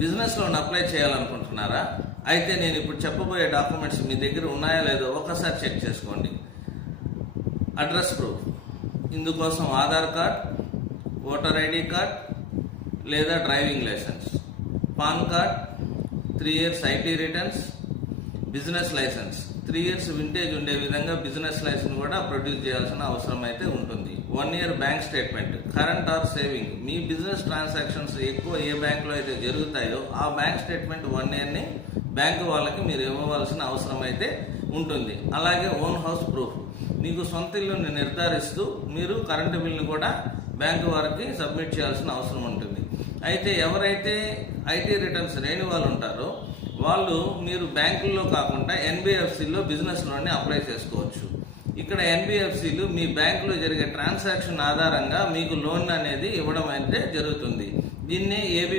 Business loan apply చేయాలనుకుంటున్నారా? అయితే నేను ఇప్పుడు చెప్పబోయే డాక్యుమెంట్స్ మీ దగ్గర ఉన్నాయా లేదో ఒకసారి చెక్ చేసుకోండి. అడ్రస్ ప్రూఫ్, ఇందుకోసం Aadhaar card, voter ID card లేదా driving licence, PAN card, 3 years IT returns, business licence, 3 years vintage ఉండే విధంగా బిజినెస్ లైసెన్స్ కూడా ప్రొడ్యూస్ చేయాల్సిన అవసరం అయితే ఉంటుంది. 1 year bank statement, current or saving, మీ బిజినెస్ ట్రాన్సాక్షన్స్ ఎక్కువ ఏ బ్యాంకులో అయితే జరుగుతాయో ఆ బ్యాంక్ స్టేట్మెంట్ 1 yearని బ్యాంకు వాళ్ళకి మీరు ఇవ్వవలసిన అవసరం అయితే ఉంటుంది. అలాగే ఓన్ హౌస్ ప్రూఫ్, మీకు సొంత ఇల్లుని నిర్ధారిస్తూ మీరు కరెంటు బిల్లును కూడా బ్యాంకు వారికి సబ్మిట్ చేయాల్సిన అవసరం ఉంటుంది. అయితే ఎవరైతే ఐటీ రిటర్న్స్ లేని వాళ్ళు ఉంటారో వాళ్ళు మీరు బ్యాంకుల్లో కాకుండా ఎన్బిఎఫ్సిలో బిజినెస్ లోన్ని అప్లై చేసుకోవచ్చు. ఇక్కడ ఎన్బిఎఫ్సిలు మీ బ్యాంకులో జరిగే ట్రాన్సాక్షన్ ఆధారంగా మీకు లోన్ అనేది ఇవ్వడం అయితే జరుగుతుంది. దీన్నే ఏబీ